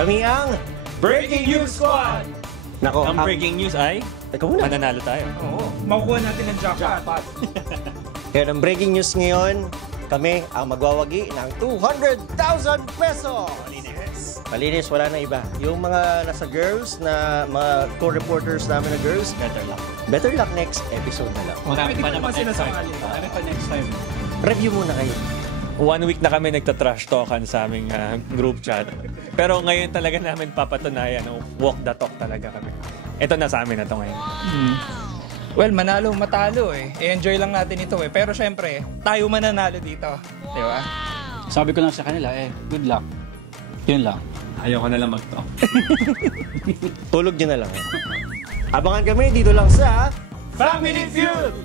Kami ang Breaking News Squad! Nako, Ang breaking news ay, Teka muna. mananalo tayo. Oo, makukuha natin ang jackpot. Kaya ang breaking news ngayon, kami ang magwawagi ng 200,000 peso. Malinis, wala na iba. Yung mga nasa girls na mga co-reporters namin na girls, better luck next episode na lang. Marami pa naman sila sa kali. Ano pa next time? Review muna kayo. 1 week na kami nagtatrash talkan sa aming group chat. Pero ngayon talaga namin papatunayan, walk the talk talaga kami. Ito na sa amin na to ngayon. Well, manalo, matalo eh. I-enjoy lang natin ito eh. Pero syempre, tayo mananalo dito. Di ba? Sabi ko lang sa kanila, good luck. Yun lang. Ayoko na lang mag-talk. Tulog nyo na lang. Abangan kami dito lang sa Family Feud!